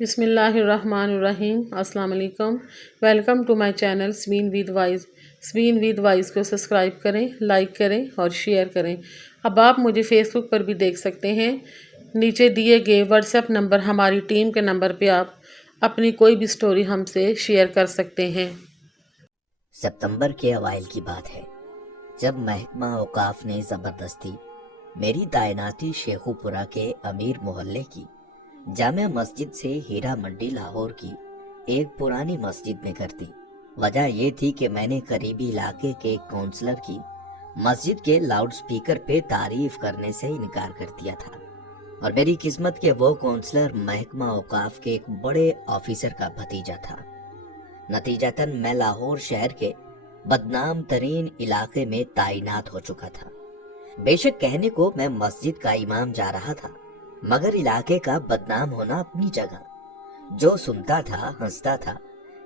بسم اللہ الرحمن الرحیم۔ السلام علیکم۔ Welcome to my channel Sabeen with wise. Sabeen with wise کو سبسکرائب کریں، لائک کریں اور شیئر کریں۔ اب آپ مجھے فیس بک پر بھی دیکھ سکتے ہیں۔ نیچے دیے گئے واٹس ایپ نمبر ہماری ٹیم کے نمبر پہ آپ اپنی کوئی بھی سٹوری ہم سے شیئر کر سکتے ہیں۔ ستمبر کے اوائل کی بات ہے، جب محکمہ اوقاف نے زبردستی میری تعیناتی شیخو پورہ کے امیر محلے کی جامع مسجد سے ہیرا منڈی لاہور کی ایک پرانی مسجد میں کر دی۔ وجہ یہ تھی کہ میں نے قریبی علاقے کے ایک کونسلر کی مسجد کے لاؤڈ سپیکر پہ تعریف کرنے سے انکار کر دیا تھا، اور میری قسمت کہ وہ کونسلر محکمہ اوقاف کے ایک بڑے آفیسر کا بھتیجا تھا۔ نتیجتاً میں لاہور شہر کے بدنام ترین علاقے میں تعینات ہو چکا تھا۔ بے شک کہنے کو میں مسجد کا امام جا رہا تھا، مگر علاقے کا بدنام ہونا اپنی جگہ۔ جو سنتا تھا ہنستا تھا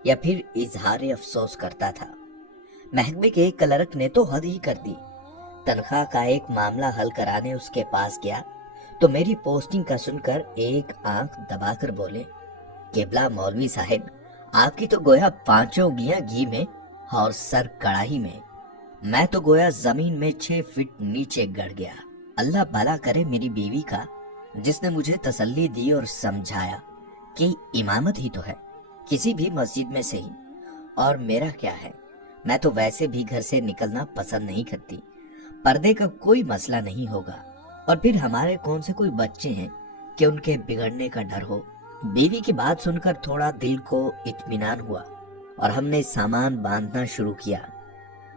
یا پھر اظہار افسوس کرتا تھا۔ محکمے کے ایک کلرک نے تو حد ہی کر دی۔ تنخواہ کا ایک معاملہ حل کرانے اس کے پاس گیا تو میری پوسٹنگ کا سن کر ایک آنکھ دبا کر بولے، قبلہ مولوی صاحب، آپ کی تو گویا 5 انگلیاں گھی میں اور سر کڑاہی میں۔ میں تو گویا زمین میں 6 فٹ نیچے گڑ گیا۔ اللہ بھلا کرے میری بیوی کا، جس نے مجھے تسلی دی اور سمجھایا کہ امامت ہی تو ہے، کسی بھی مسجد میں صحیح۔ اور میرا کیا ہے، میں تو ویسے بھی گھر سے نکلنا پسند نہیں کرتی، پردے کا کوئی مسئلہ نہیں ہوگا، اور پھر ہمارے کون سے کوئی بچے ہیں کہ ان کے بگڑنے کا ڈر ہو۔ بیوی کی بات سن کر تھوڑا دل کو اطمینان ہوا اور ہم نے سامان باندھنا شروع کیا۔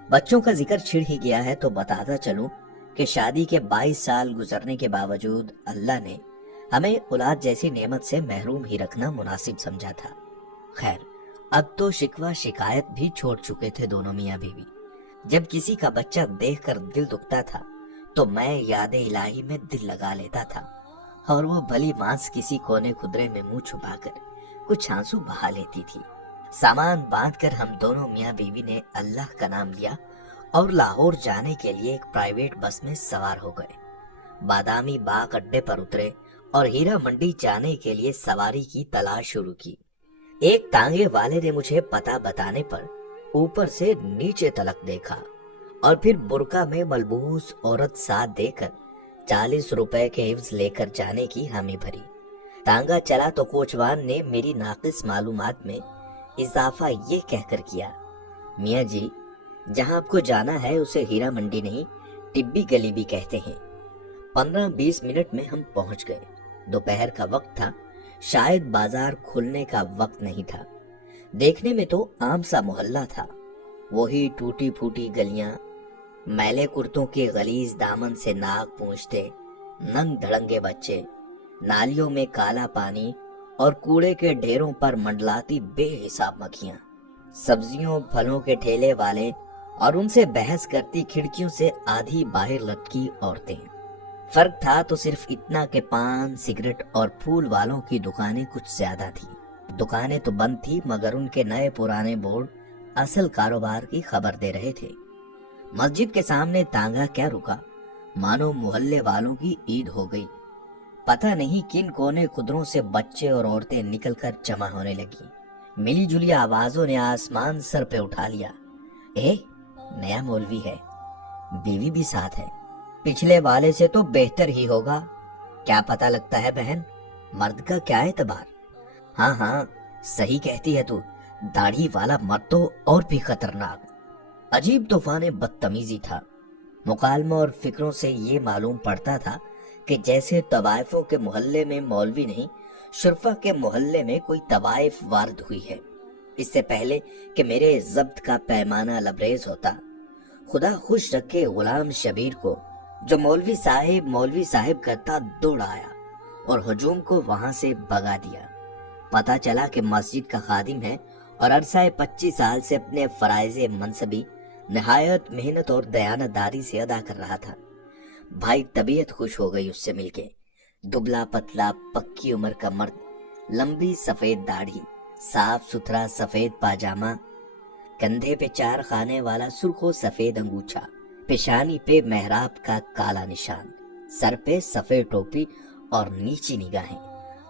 بچوں کا ذکر چھڑ ہی گیا ہے تو بتاتا چلوں کہ شادی کے 22 سال گزرنے کے باوجود اللہ نے ہمیں اولاد جیسی نعمت سے محروم ہی رکھنا مناسب سمجھا تھا۔ خیر، اب تو شکوہ شکایت بھی چھوڑ چکے تھے دونوں میاں بیوی۔ جب کسی کا بچہ دیکھ کر دل دکھتا تھا تو میں یاد الہی میں دل لگا لیتا تھا، اور وہ بھلی مانس کسی کونے خدرے میں منہ چھپا کر کچھ آنسو بہا لیتی تھی۔ سامان باندھ کر ہم دونوں میاں بیوی نے اللہ کا نام لیا اور لاہور جانے کے لیے ایک پرائیویٹ بس میں سوار ہو گئے۔ بادامی باغ اڈے پر اترے اور ہیرا منڈی جانے کے لیے سواری کی تلاش شروع کی۔ ایک تانگے والے نے مجھے پتہ بتانے پر اوپر سے نیچے تلک دیکھا اور پھر برقع میں ملبوس عورت ساتھ دے کر 40 روپے کے عوض لے کر جانے کی حامی بھری۔ تانگا چلا تو کوچوان نے میری ناقص معلومات میں اضافہ یہ کہہ کر کیا، میاں جی، جہاں آپ کو جانا ہے اسے ہیرا منڈی نہیں، ٹبی گلی بھی کہتے ہیں۔ 15-20 منٹ میں ہم پہنچ گئے۔ دوپہر کا وقت تھا، شاید بازار کھلنے کا وقت نہیں تھا۔ دیکھنے میں تو عام سا محلہ تھا، وہی ٹوٹی پھوٹی گلیاں، میلے کرتوں کے غلیظ دامن سے ناک پونچھتے ننگ دھڑنگے بچے، نالیوں میں کالا پانی اور کوڑے کے ڈھیروں پر منڈلاتی بے حساب مکھیاں، سبزیوں پھلوں کے ٹھیلے والے اور ان سے بحث کرتی کھڑکیوں سے آدھی باہر لٹکی عورتیں۔ فرق تھا تو صرف اتنا کہ پان، سگریٹ اور پھول والوں کی دکانیں کچھ زیادہ تھیں۔ دکانیں تو بند تھی مگر ان کے نئے پرانے بورڈ اصل کاروبار کی خبر دے رہے تھے۔ مسجد کے سامنے تانگا کیا رکا، مانو محلے والوں کی عید ہو گئی۔ پتہ نہیں کن کونے خدروں سے بچے اور عورتیں نکل کر جمع ہونے لگی۔ ملی جلی آوازوں نے آسمان سر پہ اٹھا لیا۔ نیا مولوی ہے، بیوی بھی ساتھ ہے، پچھلے والے سے تو بہتر ہی ہوگا۔ کیا پتہ لگتا ہے بہن، مرد کا کیا اعتبار۔ ہاں صحیح کہتی ہے تو، داڑھی والا مرد تو اور بھی خطرناک۔ عجیب طوفان بدتمیزی تھا۔ مکالموں اور فکروں سے یہ معلوم پڑتا تھا کہ جیسے طوائفوں کے محلے میں مولوی نہیں، شرفا کے محلے میں کوئی طوائف وارد ہوئی ہے۔ اس سے پہلے کہ میرے ضبط کا پیمانہ لبریز ہوتا، خدا خوش رکھے غلام شبیر کو جو مولوی صاحب کرتا دوڑ آیا اور ہجوم کو وہاں سے بھگا دیا۔ پتا چلا کہ مسجد کا خادم ہے اور عرصہ 25 سال سے اپنے فرائض منصبی نہایت محنت اور دیانتداری سے ادا کر رہا تھا۔ بھائی طبیعت خوش ہو گئی اس سے مل کے۔ دبلا پتلا پکی عمر کا مرد، لمبی سفید داڑھی، صاف ستھرا سفید پاجامہ، کندھے پہ 4 خانے والا سرخ و سفید انگوچھا، پیشانی پہ محراب کا کالا نشان، سر پہ سفید ٹوپی اور نیچی نگاہیں،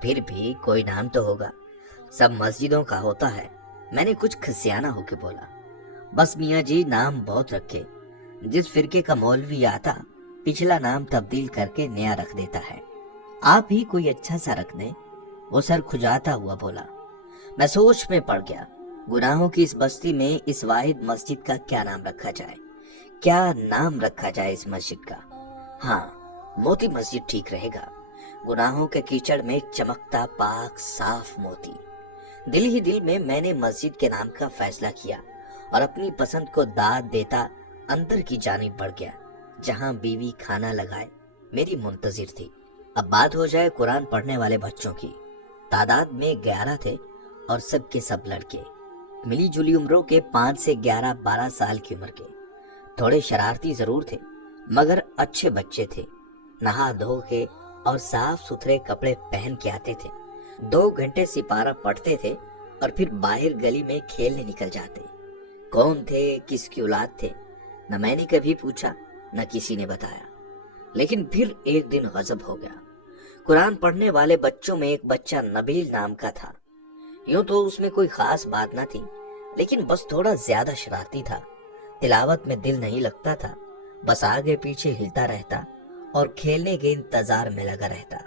پھر بھی کوئی نام تو ہوگا، سب مسجدوں کا ہوتا ہے، میں نے کچھ کھسیانہ ہو کے بولا۔ بس میاں جی نام بہت رکھے، جس فرقے کا مولوی آتا پچھلا نام تبدیل کر کے نیا رکھ دیتا ہے، آپ ہی کوئی اچھا سا رکھ دیں۔ وہ سر کھجاتا ہوا بولا۔ میں سوچ میں پڑ گیا، گناہوں کی اس بستی میں اس واحد مسجد کا کیا نام رکھا جائے، کیا نام رکھا جائے اس مسجد کا؟ ہاں، موتی مسجد ٹھیک رہے گا، گناہوں کے کیچڑ میں چمکتا پاک صاف موتی۔ دل ہی دل میں نے مسجد کے نام کا فیصلہ کیا اور اپنی پسند کو داد دیتا اندر کی جانب بڑھ گیا، جہاں بیوی کھانا لگائے میری منتظر تھی۔ اب بات ہو جائے قرآن پڑھنے والے بچوں کی۔ تعداد میں 11 تھے اور سب کے سب لڑکے، ملی جلی عمروں کے 5 سے 11-12 سال کی عمر کے۔ تھوڑے شرارتی ضرور تھے مگر اچھے بچے تھے، نہا دھو کے اور صاف ستھرے کپڑے پہن کے آتے تھے، 2 گھنٹے سپارہ پڑھتے تھے اور پھر باہر گلی میں کھیلنے نکل جاتے۔ کون تھے، کس کی اولاد تھے، نہ میں نے کبھی پوچھا نہ کسی نے بتایا۔ لیکن پھر ایک دن غضب ہو گیا۔ قرآن پڑھنے والے بچوں میں ایک بچہ نبیل نام کا تھا۔ یوں تو اس میں کوئی خاص بات نہ تھی، لیکن بس تھوڑا زیادہ شرارتی تھا۔ تلاوت میں دل نہیں لگتا تھا، بس آگے پیچھے ہلتا رہتا اور کھیلنے کے انتظار میں لگا رہتا۔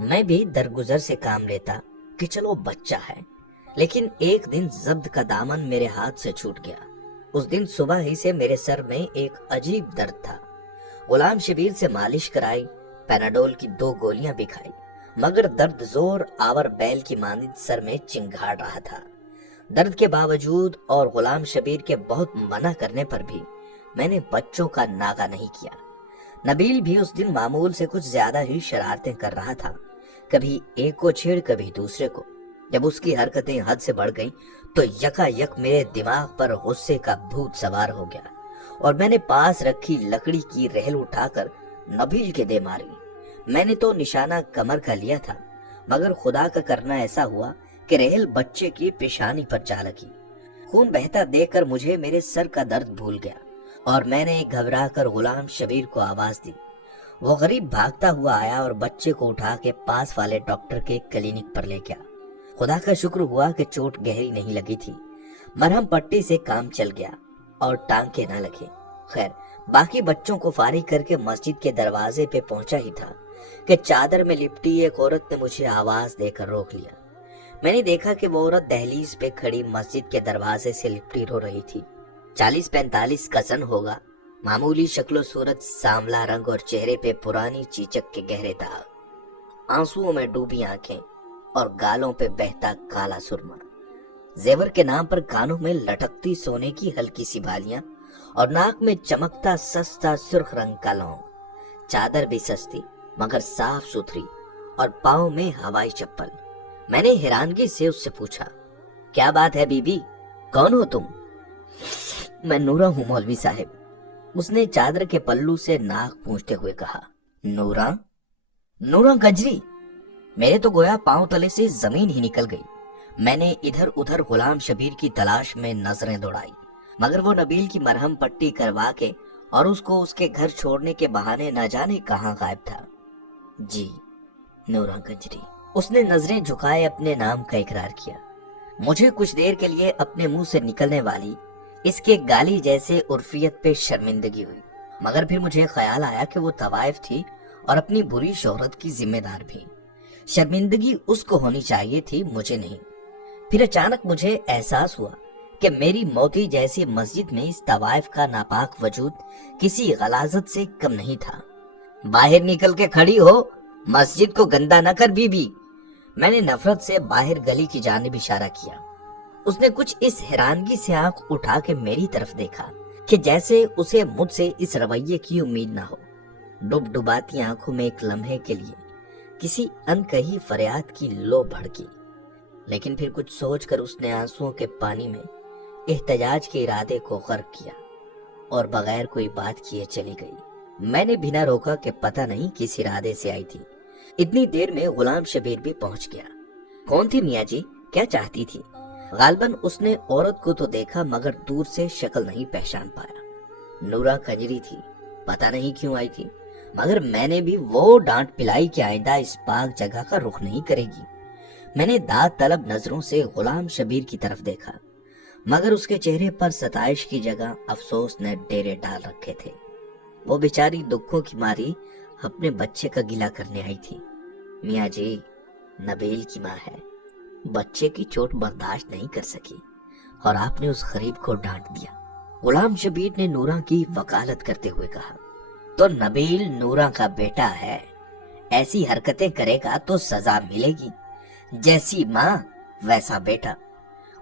میں بھی درگزر سے کام لیتا کہ چلو بچہ ہے، لیکن ایک دن ضبط کا دامن میرے ہاتھ سے چھوٹ گیا۔ اس دن صبح ہی سے میرے سر میں ایک عجیب درد تھا۔ غلام شبیر سے مالش کرائی، پیناڈول کی 2 گولیاں بھی کھائی، مگر درد زور آور بیل کی مانند سر میں چنگھاڑ رہا تھا۔ درد کے باوجود اور غلام شبیر کے بہت منع کرنے پر بھی میں نے بچوں کا ناغہ نہیں کیا۔ نبیل بھی اس دن معمول سے کچھ زیادہ ہی شرارتیں کر رہا تھا، کبھی ایک کو چھیڑ کبھی دوسرے کو۔ جب اس کی حرکتیں حد سے بڑھ گئیں تو یکا یک میرے دماغ پر غصے کا بھوت سوار ہو گیا اور میں نے پاس رکھی لکڑی کی ریل اٹھا کر نبیل کے دے ماری۔ میں نے تو نشانہ کمر کا لیا تھا، مگر خدا کا کرنا ایسا ہوا کہ ریل بچے کی پیشانی پر جا لگی۔ خون بہتا دیکھ کر مجھے میرے سر کا درد بھول گیا اور میں نے گھبرا کر غلام شبیر کو آواز دی۔ وہ غریب بھاگتا ہوا آیا اور بچے کو اٹھا کے پاس والے ڈاکٹر کے کلینک پر لے گیا۔ خدا کا شکر ہوا کہ چوٹ گہری نہیں لگی تھی، مرہم پٹی سے کام چل گیا اور ٹانکے نہ لگے۔ خیر، باقی بچوں کو فارغ کر کے مسجد کے دروازے پہ پہنچا ہی تھا کہ چادر میں لپٹی ایک عورت نے مجھے آواز دے کر روک لیا۔ میں نے دیکھا کہ وہ عورت دہلیز پہ کھڑی مسجد کے دروازے سے لپٹی رو رہی تھی۔ 40-45 کا سن ہوگا، معمولی شکل و صورت، سانولا رنگ اور چہرے پہ پرانی چیچک کے گہرے داغ، آنسوؤں میں ڈوبی آنکھیں اور گالوں پہ بہتا کالا سرما۔ زیور کے نام پر کانوں میں لٹکتی سونے کی ہلکی سی بالیاں اور ناک میں چمکتا سستا سرخ رنگ کا لونگ۔ چادر بھی سستی مگر صاف ستھری اور پاؤں میں ہوائی چپل۔ میں نے حیرانگی سے اس سے پوچھا، کیا بات ہے بی بی، کون ہو تم؟ میں نورا ہوں مولوی صاحب، اس نے چادر کے پلو سے ناک پونچھتے ہوئے کہا۔ نورا؟ نورا گجری؟ میرے تو گویا پاؤں تلے سے زمین ہی نکل گئی۔ میں نے ادھر ادھر غلام شبیر کی تلاش میں نظریں دوڑائی، مگر وہ نبیل کی مرہم پٹی کروا کے اور اس کو اس کے گھر چھوڑنے کے بہانے نہ جانے کہاں غائب تھا۔ جی، نورا گجری، اس نے نظریں جھکائے اپنے نام کا اقرار کیا۔ مجھے کچھ دیر کے لیے اپنے منہ سے نکلنے والی اس کے گالی جیسے عرفیت پہ شرمندگی ہوئی، مگر پھر مجھے خیال آیا کہ وہ طوائف تھی اور اپنی بری شہرت کی ذمہ دار بھی۔ شرمندگی اس کو ہونی چاہیے تھی، مجھے نہیں۔ پھر اچانک مجھے احساس ہوا کہ میری موتی جیسی مسجد میں اس طوائف کا ناپاک وجود کسی غلاظت سے کم نہیں تھا۔ باہر نکل کے کھڑی ہو، مسجد کو گندا نہ کر بی بی۔ میں نے نفرت سے باہر گلی کی جانب اشارہ کیا۔ اس نے کچھ اس حیرانگی سے آنکھ اٹھا کے میری طرف دیکھا کہ جیسے اسے مجھ سے اس رویے کی امید نہ ہو۔ ڈب ڈباتی آنکھوں میں ایک لمحے کے لیے کسی انکہی فریاد کی لو بھڑکی، لیکن پھر کچھ سوچ کر اس نے آنسوؤں کے پانی میں احتجاج کے ارادے کو غرق کیا اور بغیر کوئی بات کیے چلی گئی۔ میں نے بنا روکا کہ پتہ نہیں کس ارادے سے آئی تھی۔ اتنی دیر میں غلام شبیر بھی پہنچ گیا۔ کون تھی میاں جی، کیا چاہتی تھی؟ غالباً اس نے عورت کو تو دیکھا مگر دور سے شکل نہیں پہچان پایا۔ نورا کنجری تھی، پتہ نہیں کیوں آئی تھی، مگر میں نے بھی وہ ڈانٹ پلائی کہ آئندہ اس پاک جگہ کا رخ نہیں کرے گی۔ میں نے داد طلب نظروں سے غلام شبیر کی طرف دیکھا، مگر اس کے چہرے پر ستائش کی جگہ افسوس نے ڈیرے ڈال رکھے تھے۔ وہ بیچاری دکھوں کی ماری اپنے بچے کا گلہ کرنے آئی تھی۔ میاں جی، نبیل کی ماں ہے، بچے کی چوٹ برداشت نہیں کر سکی اور آپ نے اس غریب کو ڈانٹ دیا۔ غلام شبیر نے نورا کی وکالت کرتے ہوئے کہا، تو نبیل نورا کا بیٹا ہے، ایسی حرکتیں کرے گا تو سزا ملے گی، جیسی ماں ویسا بیٹا۔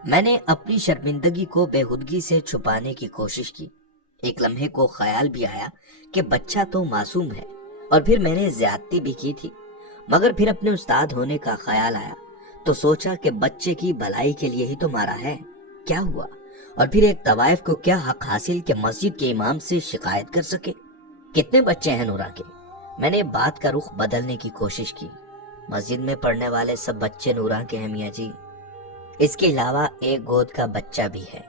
میں نے اپنی شرمندگی کو بے خودگی سے چھپانے کی کوشش کی۔ ایک لمحے کو خیال بھی آیا کہ بچہ تو معصوم ہے، اور پھر میں نے زیادتی بھی کی تھی، مگر پھر اپنے استاد ہونے کا خیال آیا تو سوچا کہ بچے کی بھلائی کے لیے ہی تو مارا ہے، کیا ہوا؟ اور پھر ایک طوائف کو کیا حق حاصل کہ مسجد کے امام سے شکایت کر سکے؟ کتنے بچے ہیں نورا کے؟ میں نے بات کا رخ بدلنے کی کوشش کی۔ مسجد میں پڑھنے والے سب بچے نورا کے ہیں میاں جی، اس کے علاوہ ایک گود کا بچہ بھی ہے۔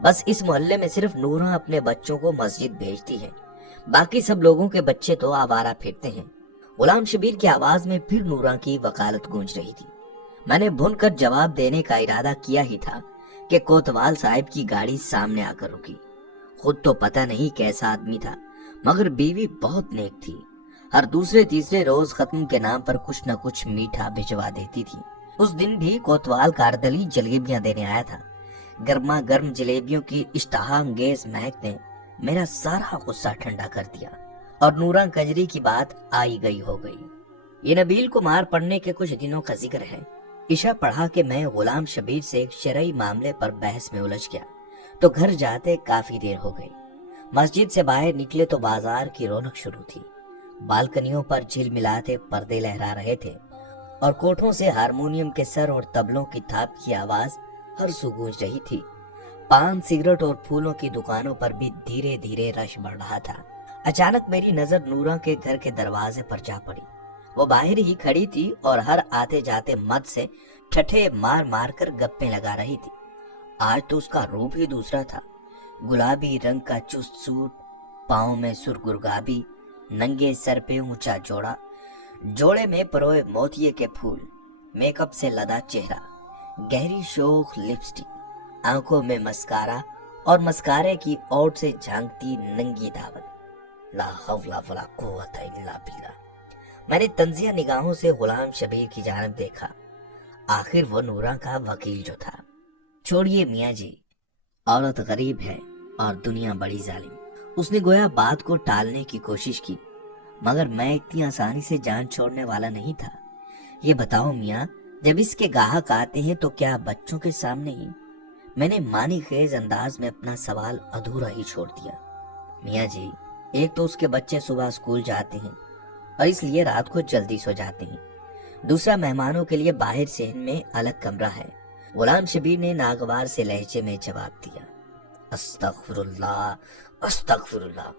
بس اس محلے میں صرف نورا اپنے بچوں کو مسجد بھیجتی ہے، باقی سب لوگوں کے بچے تو آوارہ پھرتے ہیں۔ غلام شبیر کی آواز میں پھر نورا کی وکالت گونج رہی تھی۔ میں نے بھون کر جواب دینے کا ارادہ کیا ہی تھا کہ کوتوال صاحب کی گاڑی سامنے آ کر رکی۔ خود تو پتہ نہیں کیسا آدمی تھا، مگر بیوی بہت نیک تھی، ہر دوسرے تیسرے روز ختم کے نام پر کچھ نہ کچھ میٹھا بھجوا دیتی تھی۔ اس دن بھی کوتوال کاردلی جلیبیاں دینے آیا تھا۔ گرما گرم جلیبیوں کی اشتہا انگیز مہک نے میرا سارا غصہ ٹھنڈا کر دیا، اور نورا کنجری کی بات آئی گئی ہو گئی۔ یہ نبیل کو مار پڑنے کے کچھ دنوں کا ذکر ہے۔ عشاء پڑھا کہ میں غلام شبیر سے ایک شرعی معاملے پر بحث میں الجھ گیا تو گھر جاتے کافی دیر ہو گئی۔ مسجد سے باہر نکلے تو بازار کی رونق شروع تھی۔ بالکنیوں پر جھل ملاتے پردے لہرا رہے تھے، اور کوٹھوں سے ہارمونیم کے سر اور طبلوں کی تھاپ کی آواز ہر سو گونج رہی تھی۔ پان، سگریٹ اور پھولوں کی دکانوں پر بھی دھیرے دھیرے رش بڑھ رہا تھا۔ اچانک میری نظر نورا کے گھر کے دروازے پر جا پڑی۔ وہ باہر ہی کھڑی تھی اور ہر آتے جاتے مرد سے ٹھٹھے مار مار کر گپیں لگا رہی تھی۔ آج تو اس کا روپ ہی دوسرا تھا۔ گلابی رنگ کا چست سوٹ، پاؤں میں سرگرگابی، ننگے سر پہ اونچا جوڑا، جوڑے میں پروئے موتیے کے پھول، میک اپ سے لدا چہرہ، گہری شوخ لپسٹک، آنکھوں میں مسکارا اور مسکارے کی اوٹ سے جھانکتی ننگی دھاون۔ لا حول ولا قوت الا باللہ۔ میں نے تنزیہ نگاہوں سے غلام شبیر کی جانب دیکھا۔ آخر وہ نورا کا وکیل جو تھا۔ چھوڑیے میاں جی، عورت غریب ہے اور دنیا بڑی ظالم۔ اس نے گویا بات کو ٹالنے کی کوشش کی، مگر میں اتنی آسانی سے جان چھوڑنے والا نہیں تھا۔ یہ بتاؤ میاں، جب اس کے گاہک آتے ہیں تو کیا بچوں کے سامنے ہی؟ میں نے معنی خیز انداز میں اپنا سوال ادھورا ہی چھوڑ دیا۔ میاں جی، ایک تو اس کے بچے صبح اسکول جاتے ہیں اور اس لیے رات کو جلدی سو جاتے ہیں، دوسرا مہمانوں کے لیے باہر صحن میں الگ کمرہ ہے۔ غلام شبیر نے ناگوار سے لہجے میں جواب دیا۔ استغفر اللہ، استغفر اللہ۔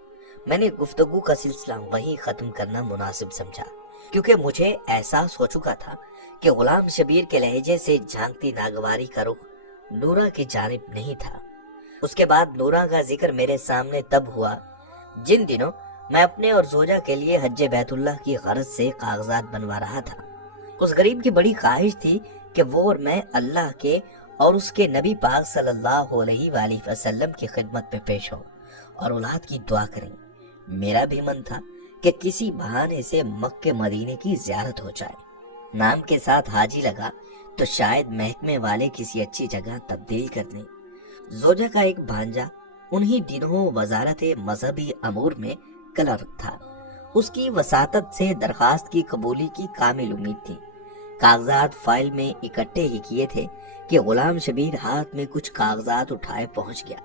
میں نے گفتگو کا سلسلہ وہیں ختم کرنا مناسب سمجھا، کیونکہ مجھے احساس ہو چکا تھا کہ غلام شبیر کے لہجے سے جھانکتی ناگواری کا رخ نورا کی جانب نہیں تھا۔ اس کے بعد نورا کا ذکر میرے سامنے تب ہوا جن دنوں میں اپنے اور زوجہ کے لیے حج بیت اللہ کی غرض سے کاغذات بنوا رہا تھا۔ اس غریب کی بڑی خواہش تھی کہ وہ اور میں اللہ کے اور اس کے نبی پاک صلی اللہ علیہ وآلہ وسلم کی خدمت میں پیش ہو اور اولاد کی دعا کریں۔ میرا بھی من تھا کہ کسی بہانے سے مکہ مدینے کی زیارت ہو جائے۔ نام کے ساتھ حاجی لگا تو شاید محکمے والے کسی اچھی جگہ تبدیل کر دیں۔ زوجہ کا ایک بھانجا انہی دنوں وزارت مذہبی امور میں کلرک تھا۔ اس کی وساطت سے درخواست کی قبولی کی کامل امید تھی۔ کاغذات فائل میں اکٹھے ہی کیے تھے کہ غلام شبیر ہاتھ میں کچھ کاغذات اٹھائے پہنچ گیا۔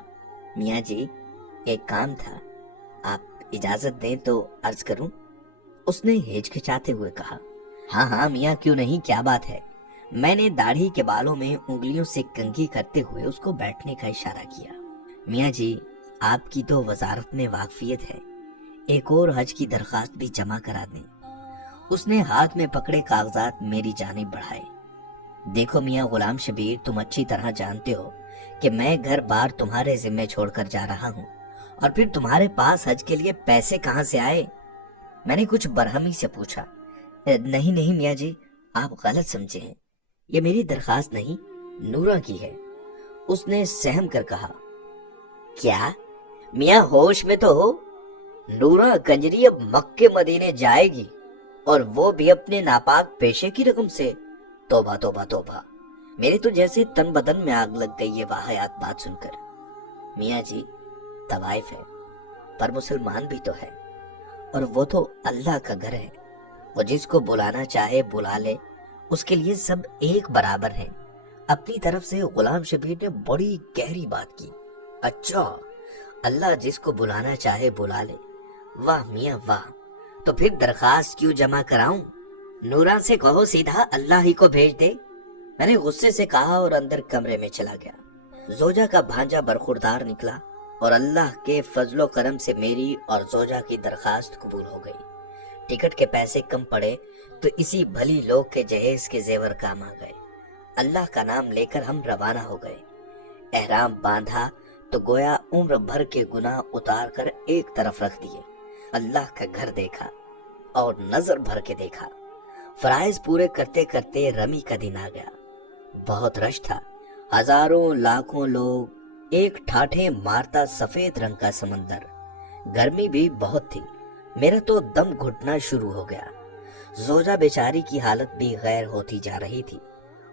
میاں جی، ایک کام تھا، آپ اجازت دیں تو عرض کروں؟ اس نے ہچکچاتے ہوئے کہا۔ ہاں ہاں میاں، کیوں نہیں، کیا بات ہے؟ میں نے داڑھی کے بالوں میں انگلیوں سے کنگھی کرتے ہوئے اس کو بیٹھنے کا اشارہ کیا۔ میاں جی، آپ کی تو وزارت میں واقفیت ہے، ایک اور حج کی درخواست بھی جمع کرا دیں۔ اس نے ہاتھ میں پکڑے کاغذات میری جانب بڑھائے۔ دیکھو میاں غلام شبیر، تم اچھی طرح جانتے ہو کہ میں گھر بار تمہارے ذمہ چھوڑ کر جا رہا ہوں، اور پھر تمہارے پاس حج کے لیے پیسے کہاں سے آئے؟ میں نے کچھ برہمی سے پوچھا۔ نہیں نہیں میاں جی، آپ غلط سمجھے ہیں، یہ میری درخواست نہیں، نورا کی ہے۔ اس نے سہم کر کہا، کیا میاں ہوش میں تو ہو؟ نورا کنجری اب مکے مدینے جائے گی، اور وہ بھی اپنے ناپاک پیشے کی رقم سے؟ توبہ توبہ توبہ، میرے تو جیسے تن بدن میں آگ لگ گئی یہ واحیات بات سن کر۔ میاں جی، طوائف ہے پر مسلمان بھی تو ہے، اور وہ تو اللہ کا گھر ہے، وہ جس کو بلانا چاہے بلا لے، اس کے لیے سب ایک برابر ہیں۔ اپنی طرف سے غلام شبیر نے بڑی گہری بات کی۔ اچھا، اللہ جس کو بلانا چاہے بلا لے، واہ میاں واہ، تو پھر درخواست کیوں جمع کراؤں؟ نورا سے کہو سیدھا اللہ ہی کو بھیج دے۔ میں نے غصے سے کہا اور اندر کمرے میں چلا گیا۔ زوجہ کا بھانجا برخوردار نکلا، اور اللہ کے فضل و کرم سے میری اور زوجہ کی درخواست قبول ہو گئی۔ ٹکٹ کے پیسے کم پڑے تو اسی بھلی لوگ کے جہیز کے زیور کام آ گئے۔ اللہ کا نام لے کر ہم روانہ ہو گئے۔ احرام باندھا تو گویا عمر بھر کے گناہ اتار کر ایک طرف رکھ دیے۔ اللہ کا گھر دیکھا اور نظر بھر کے دیکھا۔ فرائض پورے کرتے کرتے رمی کا دن آ گیا۔ بہت رش تھا، ہزاروں لاکھوں لوگ، ایک ٹھاٹھے مارتا سفید رنگ کا سمندر، گرمی بھی بہت تھی۔ میرا تو دم گھٹنا شروع ہو گیا۔ زوجہ بیچاری کی حالت بھی غیر ہوتی جا رہی تھی۔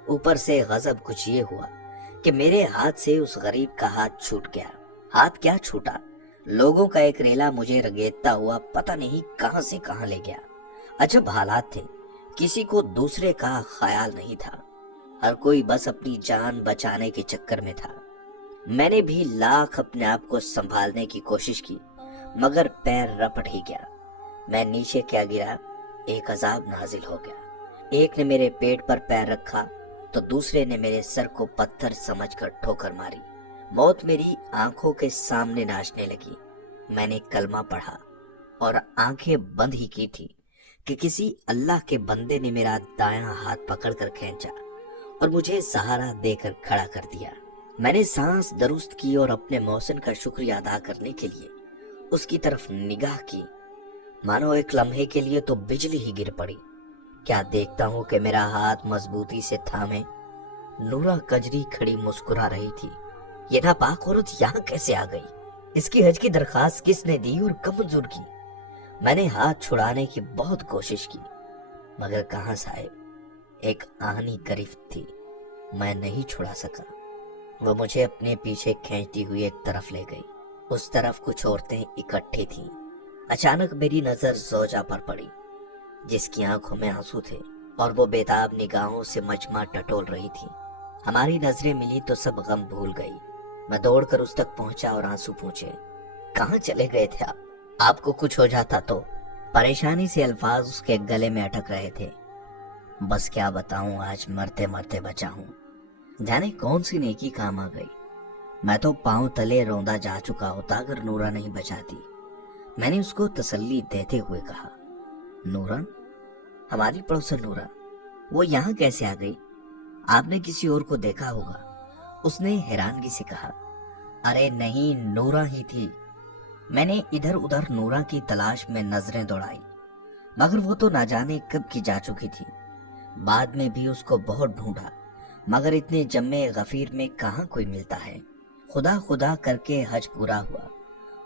اوپر سے غضب کچھ یہ ہوا کہ میرے ہاتھ سے اس غریب کا ہاتھ چھوٹ گیا۔ ہاتھ کیا چھوٹا، لوگوں کا ایک ریلا مجھے رگیدتا ہوا پتہ نہیں کہاں سے کہاں لے گیا۔ عجب حالات تھے، کسی کو دوسرے کا خیال نہیں تھا، ہر کوئی بس اپنی جان بچانے کے چکر میں تھا۔ میں نے بھی لاکھ اپنے آپ کو سنبھالنے کی کوشش کی، مگر پیر رپٹ ہی گیا۔ میں نیچے کیا گرا، ایک عذاب نازل ہو گیا۔ ایک نے میرے پیٹ پر پیر رکھا تو دوسرے نے میرے سر کو پتھر سمجھ کر ٹھوکر ماری۔ موت میری آنکھوں کے سامنے ناچنے لگی۔ میں نے کلمہ پڑھا اور آنکھیں بند ہی کی تھی کہ کسی اللہ کے بندے نے میرا دایاں ہاتھ پکڑ کر کھینچا اور مجھے سہارا دے کر کھڑا کر دیا۔ میں نے سانس درست کی اور اپنے محسن کا شکریہ ادا کرنے کے لیے اس کی طرف نگاہ کی، مانو ایک لمحے کے لیے تو بجلی ہی گر پڑی۔ کیا دیکھتا ہوں کہ میرا ہاتھ مضبوطی سے تھامے نورا کجری کھڑی مسکرا رہی تھی۔ یہ ناپاک عورت یہاں کیسے آ گئی؟ اس کی حج کی درخواست کس نے دی اور کب منظور کی؟ میں نے ہاتھ چھڑانے کی بہت کوشش کی، مگر کہاں صاحب، ایک آہنی گرفت تھی، میں نہیں چھڑا سکا۔ وہ مجھے اپنے پیچھے کھینچتی ہوئی ایک طرف لے گئی۔ اس طرف کچھ عورتیں اکٹھی تھیں۔ اچانک میری نظر زوجہ پر پڑی، جس کی آنکھوں میں آنسو تھے اور وہ بےتاب نگاہوں سے مجمع ٹٹول رہی تھی۔ ہماری نظریں ملی تو سب غم بھول گئی۔ میں دوڑ کر اس تک پہنچا اور آنسو پوچھے، کہاں چلے گئے تھے آپ کو کچھ ہو جاتا تو؟ پریشانی سے الفاظ اس کے گلے میں اٹک رہے تھے۔ بس کیا بتاؤں، آج مرتے مرتے بچا ہوں، جانے کون سی نیکی کام آ گئی۔ میں تو پاؤں تلے روندا جا چکا ہوتا اگر نورا نہیں بچاتی۔ میں نے اس کو تسلی دیتے ہوئے کہا، نورا، ہماری پڑوسن نورا، وہ یہاں کیسے آ گئی؟ آپ نے کسی اور کو دیکھا ہوگا۔ اس نے حیرانگی سے کہا، ارے نہیں، نورا ہی تھی۔ میں نے ادھر ادھر نورا کی تلاش میں نظریں دوڑائی، مگر وہ تو نہ جانے کب کی جا چکی تھی۔ بعد میں بھی اس کو بہت ڈھونڈا، مگر اتنے جمع غفیر میں کہاں کوئی ملتا ہے۔ خدا خدا کر کے حج پورا ہوا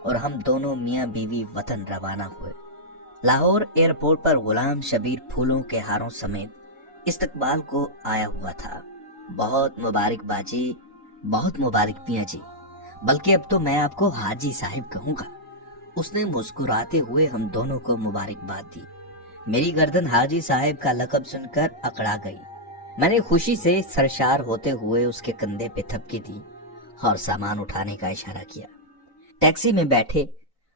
اور ہم دونوں میاں بیوی وطن روانہ ہوئے۔ لاہور ایئرپورٹ پر غلام شبیر پھولوں کے ہاروں سمیت استقبال کو آیا ہوا تھا۔ بہت مبارک باجی، بہت مبارک میاں جی، بلکہ اب تو میں آپ کو حاجی صاحب کہوں گا۔ اس نے مسکراتے ہوئے ہم دونوں کو مبارکباد دی۔ میری گردن حاجی صاحب کا لقب سن کر اکڑا گئی۔ میں نے خوشی سے سرشار ہوتے ہوئے اس کے کندھے پہ تھپکی دی اور سامان اٹھانے کا اشارہ کیا۔ ٹیکسی میں بیٹھے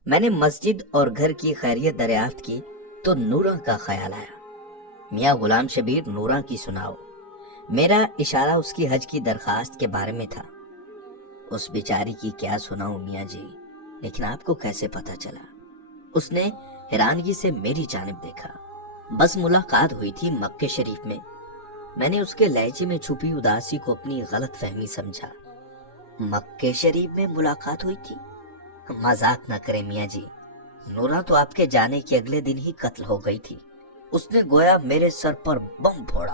میں نے مسجد اور گھر کی خیریت دریافت کی تو نورا کا خیال آیا۔ میاں غلام شبیر، نورا کی سناؤ۔ میرا اشارہ اس کی حج کی درخواست کے بارے میں تھا۔ اس بیچاری کی کیا سناؤں میاں جی، لیکن آپ کو کیسے پتا چلا؟ اس نے حیرانگی سے میری جانب دیکھا۔ بس ملاقات ہوئی تھی مکے شریف میں۔ میں نے اس کے لہجے میں چھپی اداسی کو اپنی غلط فہمی سمجھا۔ مکے شریف میں ملاقات ہوئی تھی؟ مذاق نہ کرے میاں جی، نورا تو آپ کے جانے کے اگلے دن ہی قتل ہو گئی تھی۔ اس نے گویا میرے سر پر بم پھوڑا۔